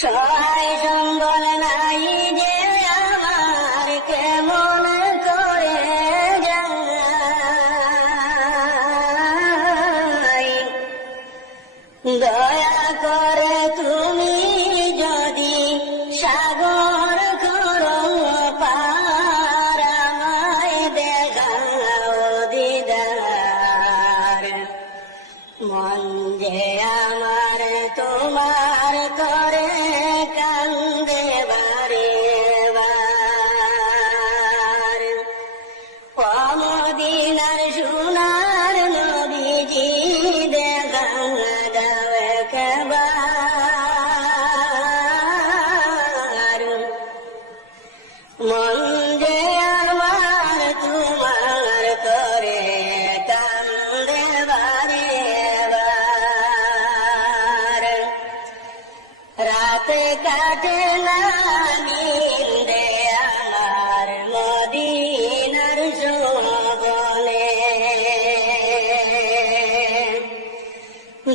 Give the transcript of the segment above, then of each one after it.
সহায় সম্বল নাই যে আমার, কেমন করে যাই। দয়া করে তুমি যদি সাগর করো পার, আমায় দেখাও দিদার। মন যে আমার তোমার করে কান্দে বারে বার। ও মদিনার সোনার নবীজি, দেখা দাও একবার। মন যে আমার তোমার করে কান্দে বারে বার। রাতে কাটে না নিন্দে আমার মদিনার শোভনে।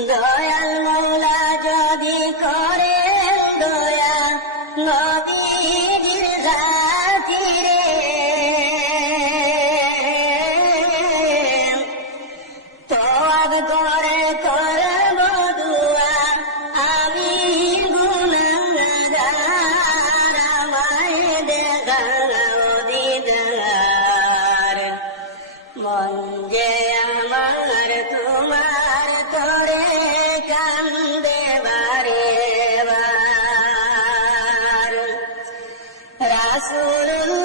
দয়াল মৌলা যদি করে দয়া নবীজির খাতিরে, তওয়াব করে করব দুয়া আমি গুনাহগার, আমায় দেখাও দিদার। মন যে আমার তোমার করে কান্দে বারে বার। রাসূলুল্লাহ